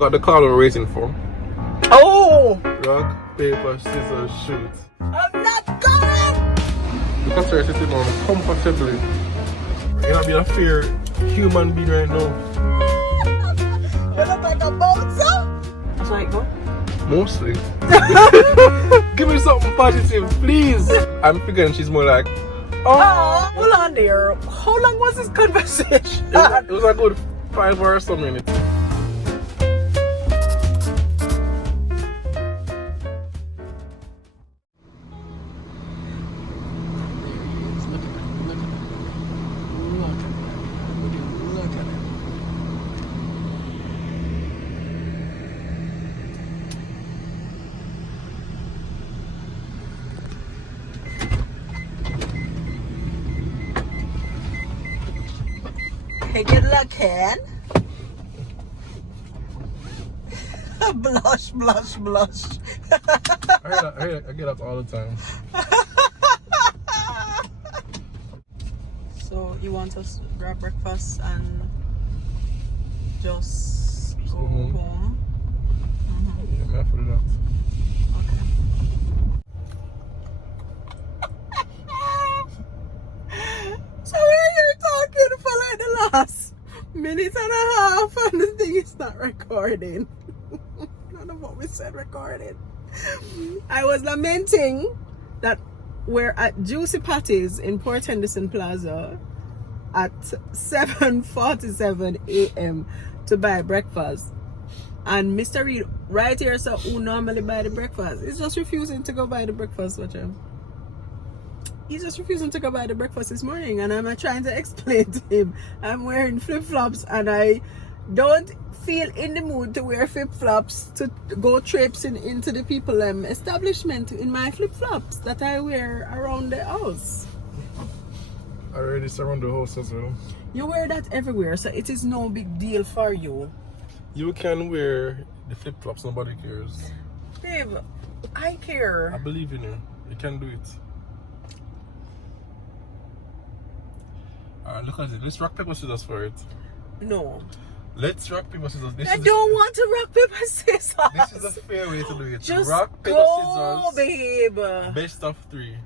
Got the call we're waiting for. Oh! Rock, paper, scissors, shoot. I'm not going! Look at her sitting on comfortably. You're not being a fair human being right now. You look like a bouncer. That's how it go? Mostly. Give me something positive, please. I'm figuring she's more like, oh, hold on there. How long was this conversation? It was a good 5 or so minutes. Hey, good luck, Ken. Blush, blush, blush. I get up all the time. So, you want us to grab breakfast and just go home? Yeah, I'm after that. So we're here talking for like the last minute and a half and the thing is not recording. None of what we said recorded. I was lamenting that we're at Juicy Patty's in Port Henderson Plaza at 7:47 a.m. to buy breakfast. And Mr. Reed right here, so who normally buy the breakfast, is just refusing to go buy the breakfast with him. He's just refusing to go buy the breakfast this morning, and I'm trying to explain to him I'm wearing flip-flops and I don't feel in the mood to wear flip-flops to go traipsing into the people establishment in my flip-flops that I wear around the house. I already surround the house as well. You wear that everywhere, so it is no big deal for you. You can wear the flip-flops, nobody cares. Babe, I care. I believe in you. You can do it. Alright, look at it. Let's rock, paper, scissors for it. No. Let's rock, paper, scissors. I don't want to rock, paper, scissors. This is a fair way to do it. Just rock, paper, go, scissors. babe. Best of 3.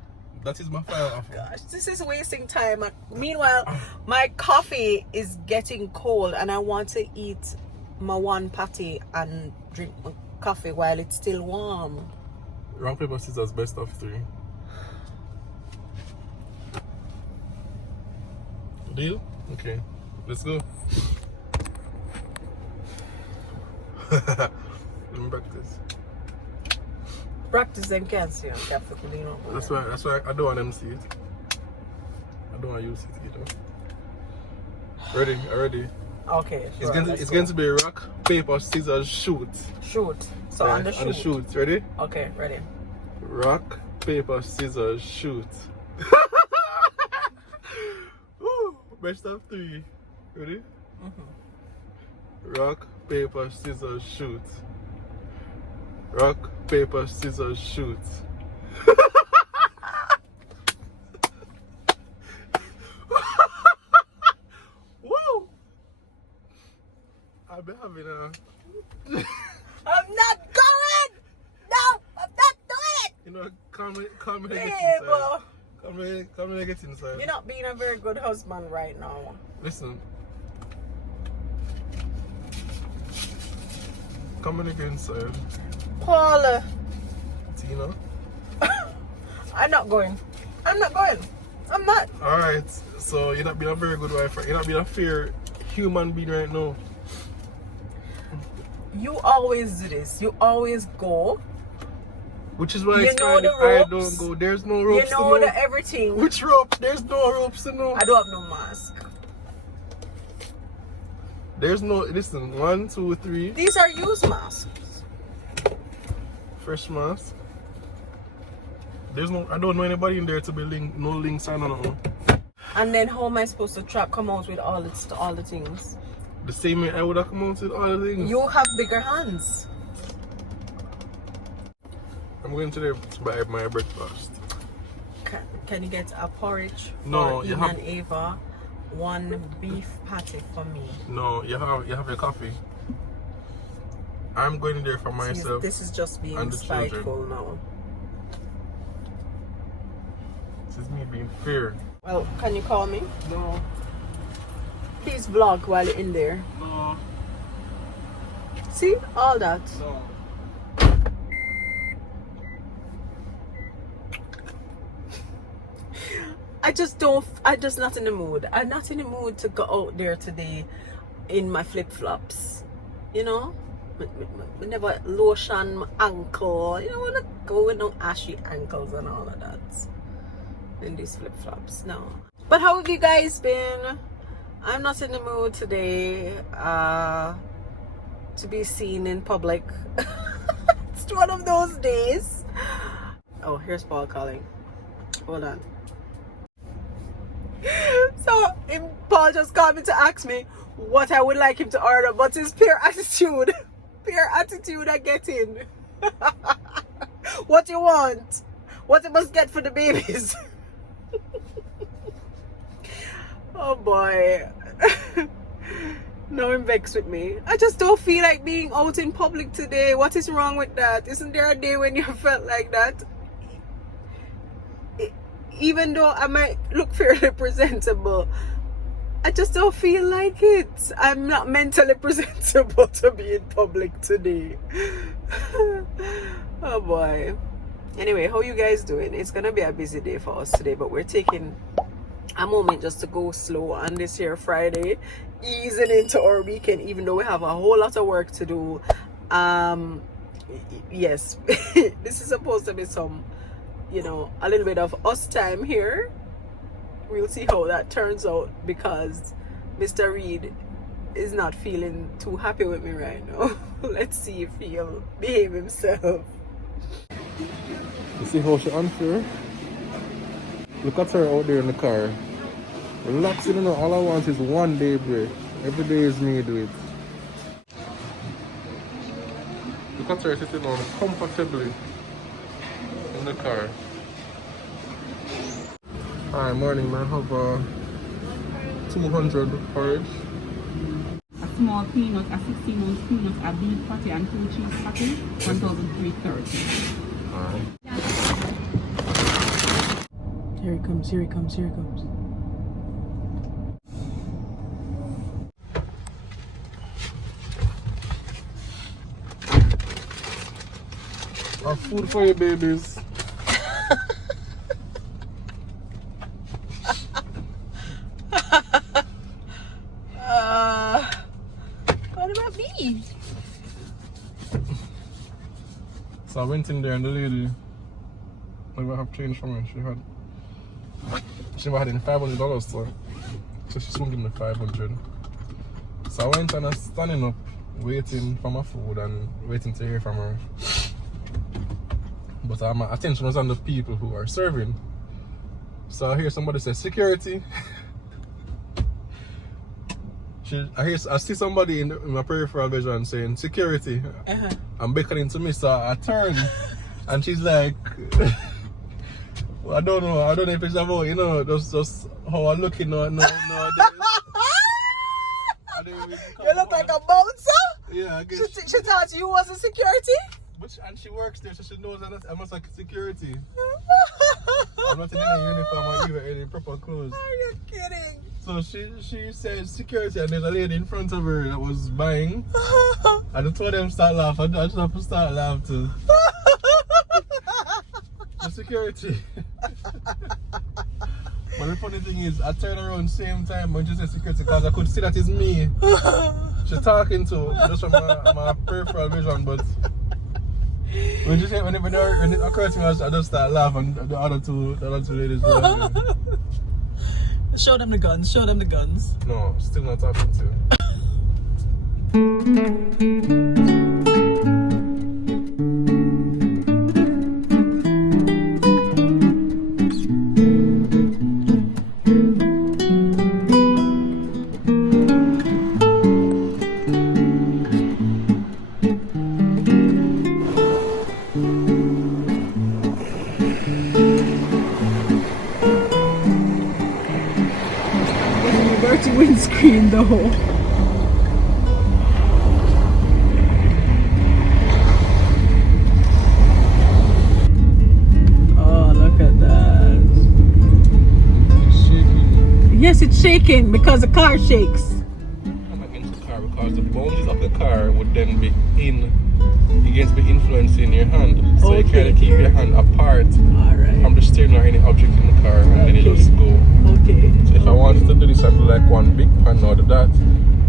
That is my final offer. Gosh, this is wasting time. Meanwhile, my coffee is getting cold and I want to eat my one patty and drink my coffee while it's still warm. Rock, paper, scissors, best of 3. Deal? Okay, let's go. Let me practice. Practice and can't see. That's why I don't want them to see it. I don't want you to see it either. Ready? Ready? Okay. Sure, it's going to be rock, paper, scissors, shoot. Shoot. So right, on the shoot. On the shoot. Ready? Okay, ready. Rock, paper, scissors, shoot. Woo, best of 3. Ready? Rock, paper, scissors, shoot. Rock, paper, scissors, shoot. Woo! I've been having a... I'm not going! No! I'm not doing it! You know, come and get Babe. inside. Come and get inside. You're not being a very good husband right now. Listen. Come and get inside. Paul. Tina? I'm not going. I'm not going. I'm not. Alright, so you're not being a very good wife. You're not being a fair human being right now. You always do this. You always go. Which is why You it's know fine the if I ropes. don't go. There's no ropes You to know know. the everything. Which rope? There's no ropes to know. I don't have no mask. There's no, listen, 1, 2, 3. These are used masks. Fresh mask. There's no, I don't know anybody in there to be no link sign or nothing. And then how am I supposed to come out with all the things? The same way I would have come out with all the things. You have bigger hands. I'm going to buy my breakfast. Can you get a porridge No, for you Ian have... and Ava? One beef patty for me. No, you have your coffee. I'm going there for See, myself. this is just being and the spiteful children. now. This is me being fair. Well, can you call me? No. Please vlog while you're in there. No. See? All that. No. I'm just not in the mood. I'm not in the mood to go out there today in my flip-flops. You know? We never lotion my ankle. You don't want to go with no ashy ankles and all of that. In these flip-flops. No. But how have you guys been? I'm not in the mood today to be seen in public. It's one of those days. Oh, here's Paul calling. Hold on. So Paul just called me to ask me what I would like him to order, but his peer attitude I get in. What you want? What you must get for the babies? Oh boy. No, I'm vexed with me. I just don't feel like being out in public today. What is wrong with that? Isn't there a day when you felt like that? Even though I might look fairly presentable, I just don't feel like it. I'm not mentally presentable to be in public today. Oh boy. Anyway, how you guys doing? It's gonna be a busy day for us today, but we're taking a moment just to go slow on this here Friday, easing into our weekend, even though we have a whole lot of work to do. Yes, this is supposed to be some, you know, a little bit of us time here. We'll see how that turns out, because Mr. Reed is not feeling too happy with me right now. Let's see if he'll behave himself. You see how she unfair? Look at her out there in the car. Relaxing, you know, all I want is one day break. Every day is me do it. Look at her sitting on comfortably in the car. Hi, morning man. Have 200 porridge. A small peanut, a 16-ounce peanut, a beef patty and 2 cheese patty, 1,330. Alright. Here he comes, here he comes, here he comes. I have food for you, babies. What about me? So I went in there and the lady never have change for me. She never had any $500, so she soon give me 500. So I went and I was standing up, waiting for my food and waiting to hear from her. But my attention was on the people who are serving. So I hear somebody say security. I see somebody in my peripheral vision saying security. I'm beckoning to me, so I turn and she's like, well, I don't know if it's about, you know, just how I look, you know, nowadays. You look like a bouncer? Yeah, I guess. She thought you was a security? And she works there, so she knows that I'm not like security. I'm not in any uniform or even any proper clothes. Are you kidding? So she said security, and there's a lady in front of her that was buying. I just told them start laughing. I just have to start laughing too. The security. But the funny thing is, I turned around same time when she said security, because I could see that it's me. She's talking to just from my peripheral vision, but when she said when it occurred to me, I just start laughing. The other two ladies were laughing. Show them the guns, show them the guns. No, still not talking to. Windscreen though. Yes, it's shaking because the car shakes. I'm against the car because the boundaries of the car would then be against the influence in your hand. So you Okay. kind of keep your hand apart Alright. from the steering or any object in the car, and then you Okay. just go. Okay. So if I wanted to do this, I'd do like one big pan out of that,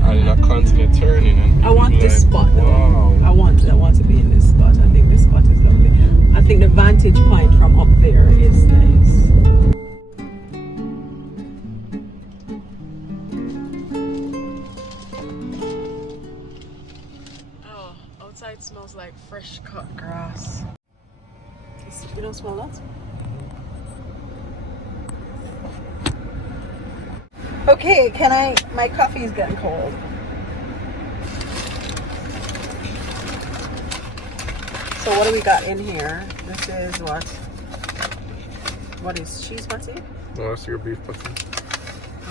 and then I continue turning. And I want it'd be this like, spot though. wow. I want to be in this spot. I think this spot is lovely. I think the vantage point from up there is nice. Oh, outside smells like fresh cut grass. You don't smell that? Okay, my coffee is getting cold. So what do we got in here? This is what? What is cheese patty? No, that's your beef patty.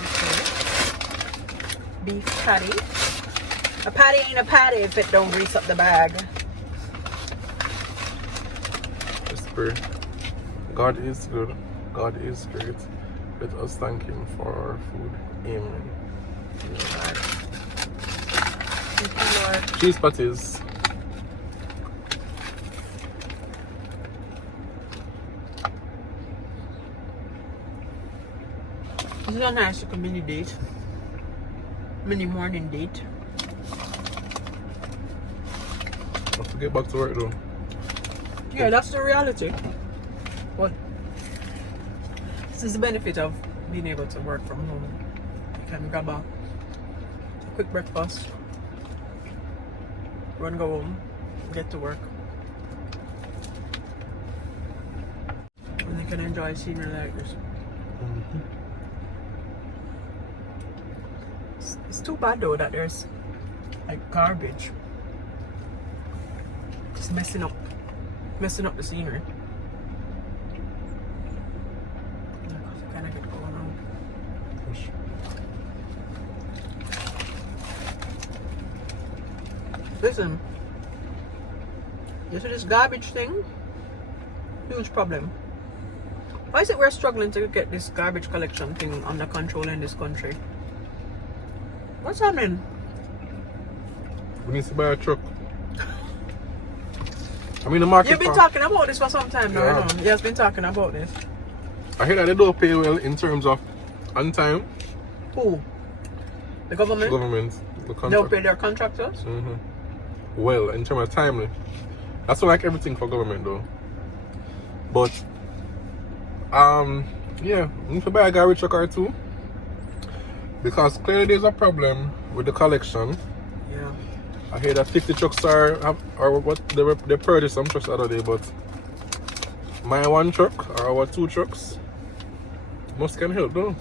Okay. Beef patty. A patty ain't a patty if it don't grease up the bag. Just pray. God is good. God is great. Let us thank Him for our food. Amen. Thank you, Lord. Cheese patties. This is a nice little mini date. Mini morning date. I have to get back to work though. Yeah, that's the reality. What? This is the benefit of being able to work from home. You can grab a quick breakfast, run, go home, get to work, and you can enjoy scenery like this. It's too bad though that there's like garbage just messing up the scenery. Kind of get going on. Listen, you see this garbage thing? Huge problem. Why is it we're struggling to get this garbage collection thing under control in this country? What's happening? We need to buy a truck. I mean the market. You've been talking about this for some time now, Yeah. you know? You've been talking about this. I hear that they don't pay well in terms of on time. Who? The government? Government. The They'll contract. pay their contractors? Well, in terms of timely. That's not like everything for government though. But yeah, we need to buy a garbage truck or two. Because clearly there's a problem with the collection. Yeah. I hear that 50 trucks are what they purchased some trucks the other day, but my one truck or our two trucks must can help though.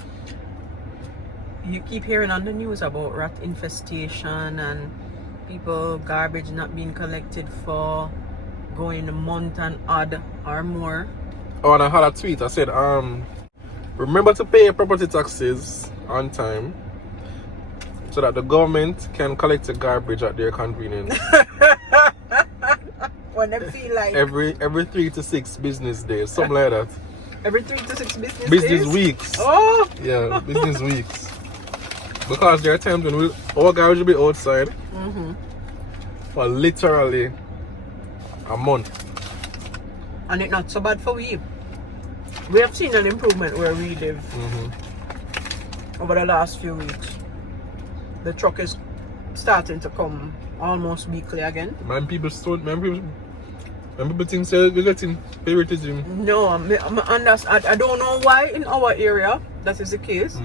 You keep hearing on the news about rat infestation and people garbage not being collected for going a month and odd or more. Oh, and I had a tweet. I said, remember to pay property taxes on time so that the government can collect the garbage at their convenience. When they feel like every 3 to 6 business days, something like that. every 3 to 6 business Business days? weeks. Oh! Yeah, business weeks. Because there are times when our garbage will be outside for literally a month. And it's not so bad for we. We have seen an improvement where we live over the last few weeks. The truck is starting to come almost weekly again. Man, people think say we're getting favoritism. No, I don't know why in our area that is the case.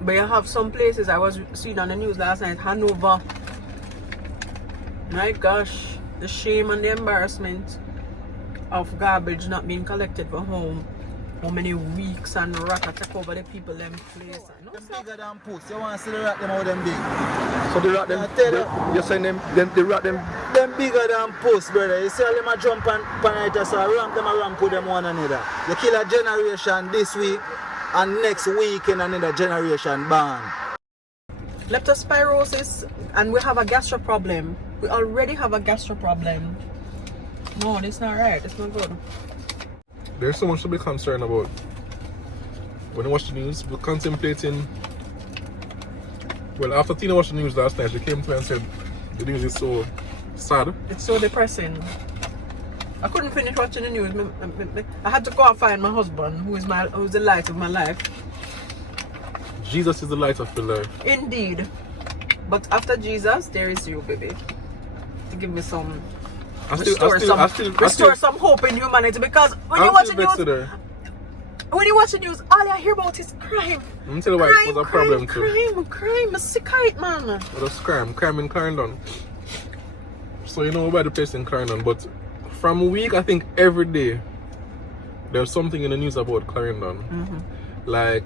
But you have some places I was seeing on the news last night, Hanover. My gosh, the shame and the embarrassment of garbage not being collected for home. How many weeks and rat attack over the people them place. No, Them bigger than puss. You want to see the rat them how them big? So the rat I tell you. you're saying the rat them Them bigger than puss, brother. You see how them a jump and it, so ramp them a ramp with them one another. You kill a generation this week and next week in another generation born. leptospirosis, and we have a gastro problem. We already have a gastro problem. No, that's not right. It's not good. there's so much to be concerned about. When you watch the news, we're contemplating Well, after Tina watched the news last night, she came to me and said the news is so sad. It's so depressing. I couldn't finish watching the news. I had to go and find my husband, who's the light of my life. Jesus is the light of your life. Indeed. But after Jesus, there is you, baby. To give me some restore some hope in humanity. Because when you watch the news, all I hear about is crime. Let me tell you why it was a problem too. Crime. I'm sick of it, man. It was crime in Clarendon. So you know about the place in Clarendon, but from a week, I think every day there's something in the news about Clarendon. Like,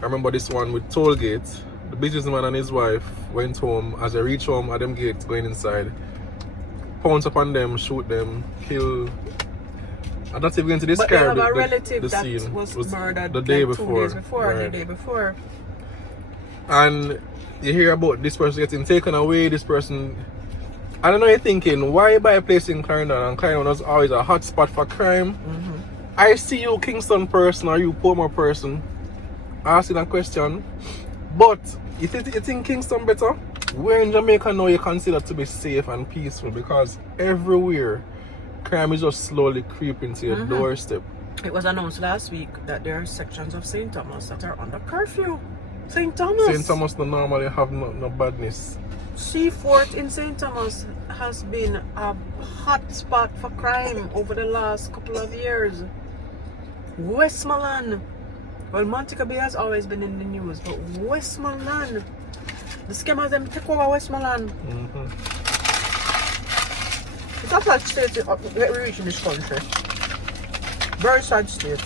I remember this one with Tollgate. The businessman and his wife went home. As they reach home at them gates, going inside, pounce upon them, shoot them, kill. I'm not even going to describe a relative the that scene. was It murdered the day like before. 2 days before, Right. the day before. And you hear about this person getting taken away, this person. I don't know, you're thinking, why buy a place in Clarendon? And Clarendon was always a hot spot for crime. I see you Kingston person or you Portmore person asking a question. But you think Kingston better? Where in Jamaica now you consider to be safe and peaceful, because everywhere crime is just slowly creeping to your doorstep. It was announced last week that there are sections of St. Thomas that are under curfew. St. Thomas don't normally have no badness. Seafort in St. Thomas has been a hot spot for crime over the last couple of years. Westmoreland, well, Montego Bay has always been in the news, but Westmoreland, the scammers them take over Westmoreland. It's a sad state that we reach in this country. Very sad state.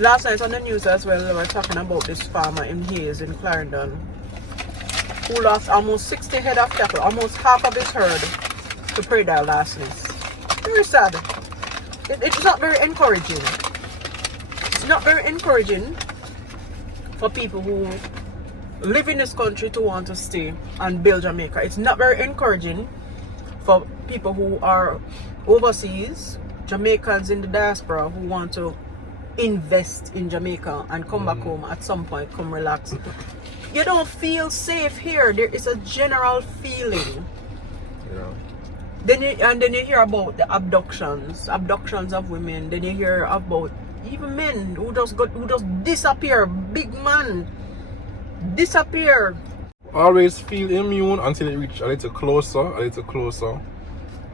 Last night on the news as well, they were talking about this farmer in Hayes in Clarendon who lost almost 60 head of cattle, almost half of his herd, to prey lawlessness. Very sad. It's not very encouraging. It's not very encouraging for people who live in this country to want to stay and build Jamaica. It's not very encouraging for people who are overseas, Jamaicans in the diaspora who want to invest in Jamaica and come back home at some point, come relax. You don't feel safe here. There is a general feeling. Yeah. Then you hear about the abductions of women. Then you hear about even men who just disappear. Big man disappear. Always feel immune until it reach a little closer.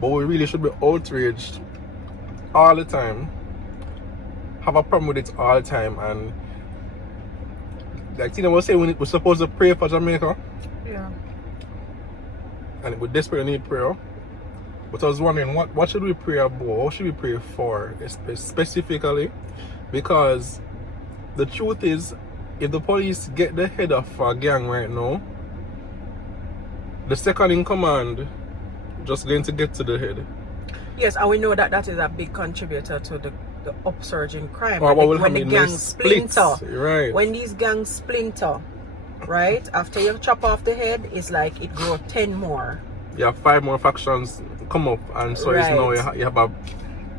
But we really should be outraged all the time. Have a problem with it all the time. And like Tina was saying, we're supposed to pray for Jamaica. Yeah. And we desperately need prayer. But I was wondering, what should we pray about? What should we pray for specifically? Because the truth is, if the police get the head of a gang right now, the second in command just going to get to the head. Yes, and we know that is a big contributor to the upsurge in crime. Or when the gangs splinter. Right. When these gangs splinter, right? After you chop off the head, it's like it grows 10 more. You have 5 more factions come up, and so it's now you have a.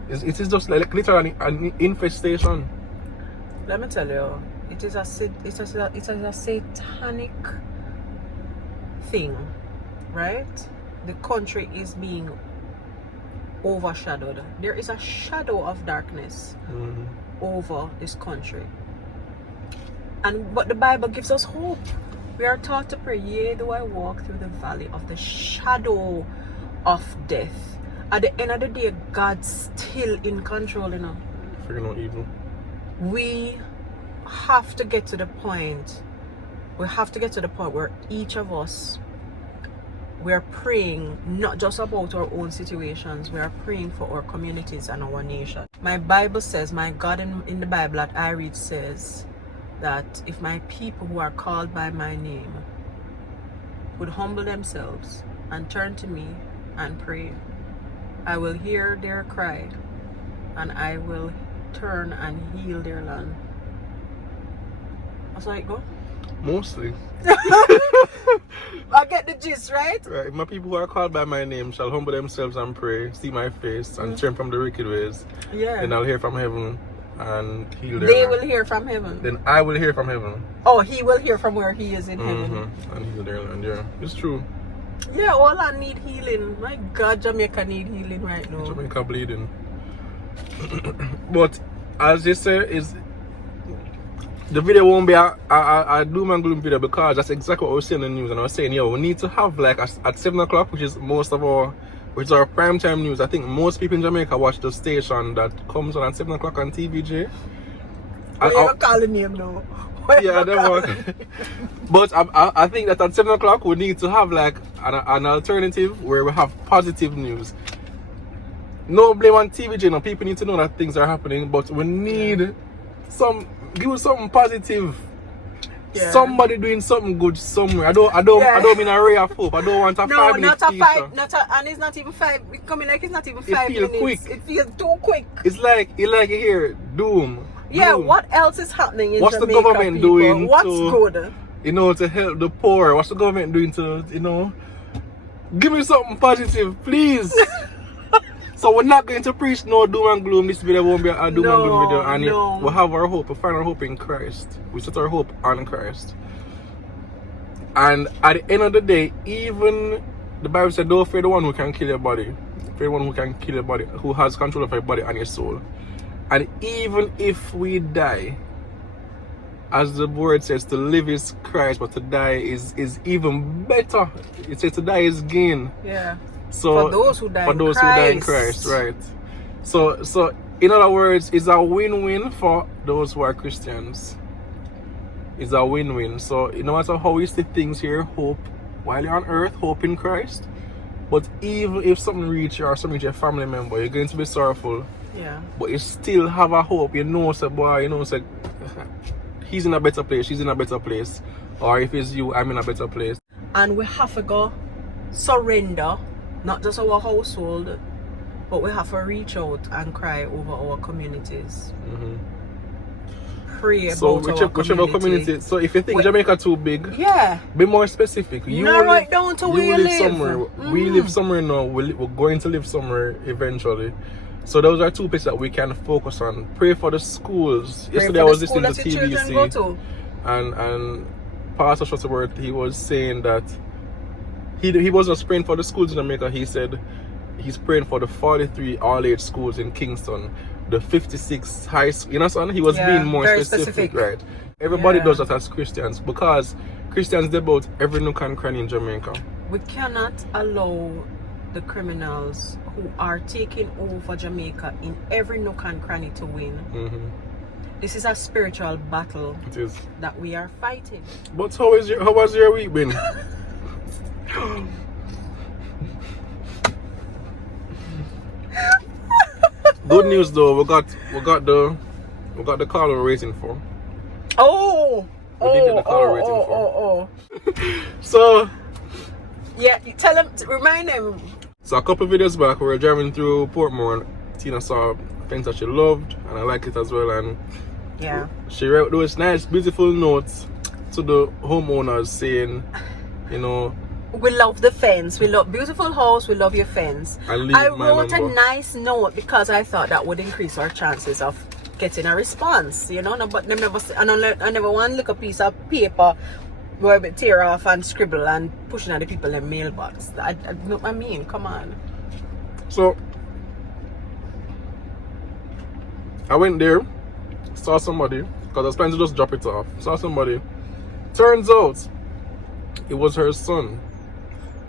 It is just like literally an infestation. Let me tell you, it is a satanic thing, right? The country is being overshadowed. There is a shadow of darkness over this country, but the Bible gives us hope. We are taught to pray, yea, though I walk through the valley of the shadow of death. At the end of the day, God's still in control, you know. Figuring out evil. We have to get to the point. Where each of us, we're praying not just about our own situations, we are praying for our communities and our nation. My Bible says, my God in the Bible that I read says that if my people who are called by my name would humble themselves and turn to me and pray, I will hear their cry and I will turn and heal their land. That's how it go? Mostly. I get the gist, right? Right. My people who are called by my name shall humble themselves and pray, see my face, and turn from the wicked ways. Yeah. Then I'll hear from heaven, and heal their They land. will hear from heaven. Then I will hear from heaven. Oh, he will hear from where he is in heaven. And heal their land. Yeah, it's true. Yeah, all I need healing. My God, Jamaica need healing right now. Jamaica bleeding. But as you say, is the video won't be a doom and gloom video, because that's exactly what we're saying in the news. And I was saying, yo, we need to have like at 7 o'clock, which is our prime time news. I think most people in Jamaica watch the station that comes on at 7 o'clock on TVJ. You're calling him now. Yeah, that one. But I think that at 7 o'clock we need to have like an alternative where we have positive news. No blame on TVJ. No, people need to know that things are happening, but we need give us something positive. Yeah. Somebody doing something good somewhere. I don't mean a ray of hope. I don't want a 5 minute not a feature. and it's not even 5. It's coming like it's not even 5 feels minutes. quick. It feels too quick. It's like you hear doom. Yeah, doom. what else is happening in What's Jamaica, the government people? doing What's to- good? To help the poor? What's the government doing to, give me something positive, please. So we're not going to preach no doom and gloom. This video won't be a doom and gloom video. And we'll have our hope. We'll find our hope in Christ. We set our hope on Christ. And at the end of the day, even the Bible said, don't fear the one who can kill your body. Fear the one who can kill your body, who has control of your body and your soul. And even if we die, as the word says, to live is Christ, but to die is even better. It says to die is gain. Yeah. So For those who die for in those who die in Christ, right? So in other words, it's a win-win for those who are Christians. It's a win-win. So no matter how you see things here, hope while you're on earth, hope in Christ. But even if something reaches you or something reaches your family member, you're going to be sorrowful. Yeah. But you still have a hope. Say, boy, say, he's in a better place, she's in a better place. Or if it's you, I'm in a better place. And we have to go surrender, not just our household, but we have to reach out and cry over our communities. Pray about whichever community. So if you think Jamaica too big, yeah, be more specific. You right down to where you live. Somewhere. We live somewhere now. We're going to live somewhere eventually. So those are 2 places that we can focus on. Pray for the schools. Yesterday I was listening to TBC, and Pastor Shuttleworth, he was saying that he wasn't just praying for the schools in Jamaica. He said he's praying for the 43 all-age schools in Kingston, the 56 high school. Son? He was being more specific, right? Everybody does that as Christians, because Christians devote every nook and cranny in Jamaica. We cannot allow the criminals who are taking over Jamaica in every nook and cranny to win. This is a spiritual battle. It is. That we are fighting. But how was your week been? Good news though, we got the call we're waiting for. We did get the call we're waiting for. So yeah, tell them, remind them. So a couple of videos back, we were driving through Portmore and Tina saw things that she loved, and I like it as well. And yeah, she wrote those nice, beautiful notes to the homeowners saying, we love the fence, we love beautiful house, we love your fence. I wrote a nice note because I thought that would increase our chances of getting a response, No, but I never want to look a piece of paper where we tear off and scribble and pushing at the people in mailbox. I mean, come on. So I went there, saw somebody, because I was planning to just drop it off. Saw somebody. Turns out it was her son.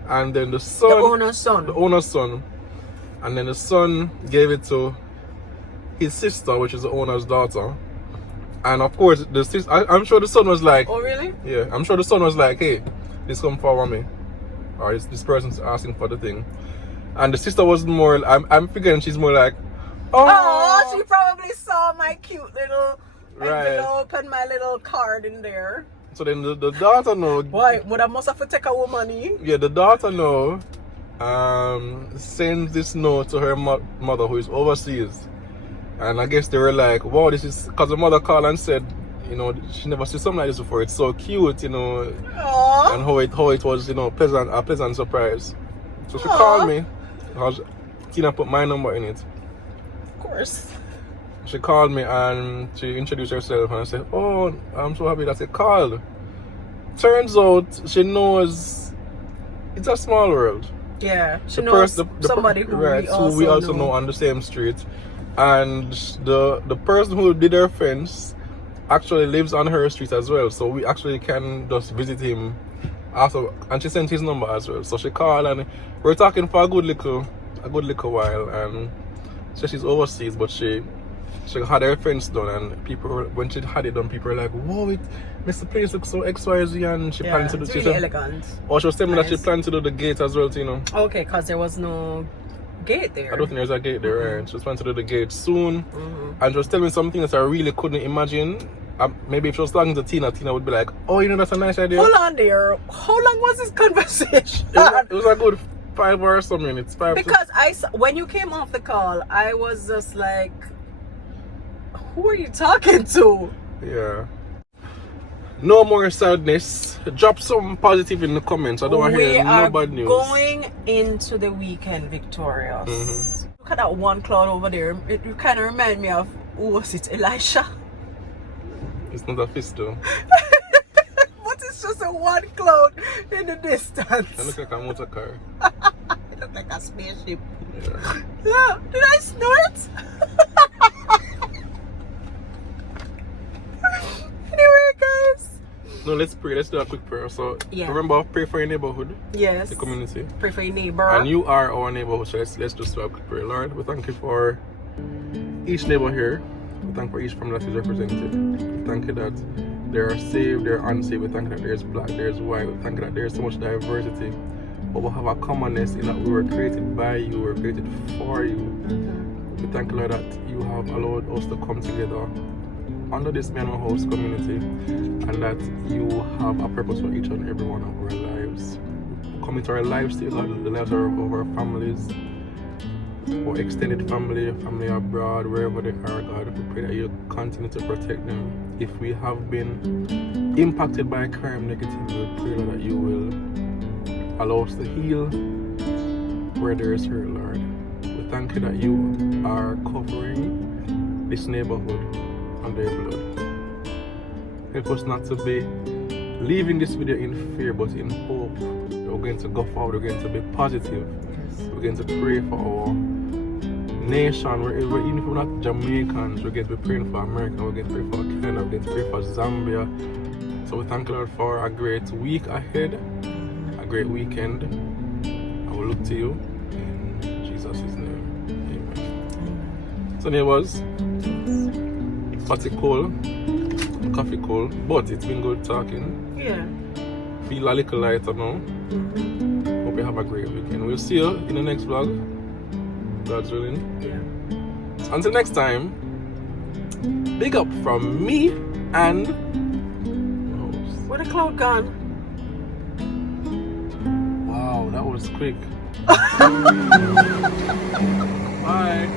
And then the owner's son. And then the son gave it to his sister, which is the owner's daughter. And of course, the sister, I'm sure the son was like, oh really? Yeah, I'm sure the son was like, hey, this come forward me. Or this person's asking for the thing. And the sister was more, I'm figuring she's more like, oh, she probably saw my cute little envelope and my little card in there. So then the daughter know. Why? Would I must have to take our money? Yeah, the daughter know. Sends this note to her mother who is overseas, and I guess they were like, "Wow, this is," because the mother called and said, she never seen something like this before. It's so cute, Aww. and how it was, a pleasant surprise. So she called me. Tina put my number in it. Of course. she called me and she introduced herself and I said, oh, I'm so happy that she called. Turns out she knows it's a small world. Yeah, she knows somebody who we also know on the same street. And the person who did her fence actually lives on her street as well. So we actually can just visit him also. And she sent his number as well. So she called and we're talking for a good little while. And so she's overseas, but she had her fence done, and people, when she had it done, people were like, whoa, Mr. Place looks so XYZ, and she planned to do it's really elegant. Or she was telling me that she planned to do the gate as well, you know. Okay, because there was no gate there. I don't think there's a gate there, right? She was planning to do the gate soon, and she was telling me something that I really couldn't imagine. Maybe if she was talking to Tina would be like, oh, you know, that's a nice idea. Hold on there. How long was this conversation? It was a good 5 or some minutes. Because when you came off the call, I was just like, who are you talking to? Yeah. No more sadness. Drop some positive in the comments. I don't want to hear no bad news. We are going into the weekend victorious. Look at that one cloud over there. It kind of reminds me of, who was it, Elisha? It's not a fist though. But it's just a one cloud in the distance. It looks like a motor car. It looks like a spaceship. Yeah. Yeah. Did I snort? Anyway, guys. No, let's pray. Let's do a quick prayer. So remember, pray for your neighborhood. Yes. The community. Pray for your neighbor. And you are our neighborhood. So let's just do a quick prayer. Lord, we thank you for each neighbor here. We thank you for each family that is represented. We thank you that they are saved, they are unsaved. We thank you that there's black, there's white. We thank you that there's so much diversity. But we have a commonness in that we were created by you, we were created for you. We thank you, Lord, that you have allowed us to come together under this Man House community, and that you have a purpose for each and every one of our lives. We come into our lives, still, God, the lives of our families, or extended family abroad, wherever they are, God. We pray that you continue to protect them. If we have been impacted by crime negatively, we pray that you will allow us to heal where there is hurt, Lord. We thank you that you are covering this neighborhood under your blood. Help us not to be leaving this video in fear, but in hope. We're going to go forward, we're going to be positive. We're going to pray for our nation, even if we're not Jamaicans, we're going to be praying for America, we're going to pray for Canada, we're going to pray for Zambia. So we thank you, Lord, for a great week ahead, a great weekend. I will look to you in Jesus' name. Amen. So neighbors, coffee cold, but it's been good talking. Yeah. Feel a little lighter now. Hope you have a great weekend. We'll see you in the next vlog. God's willing. Yeah. So until next time, big up from me and where the cloud gone? Wow, that was quick. Bye.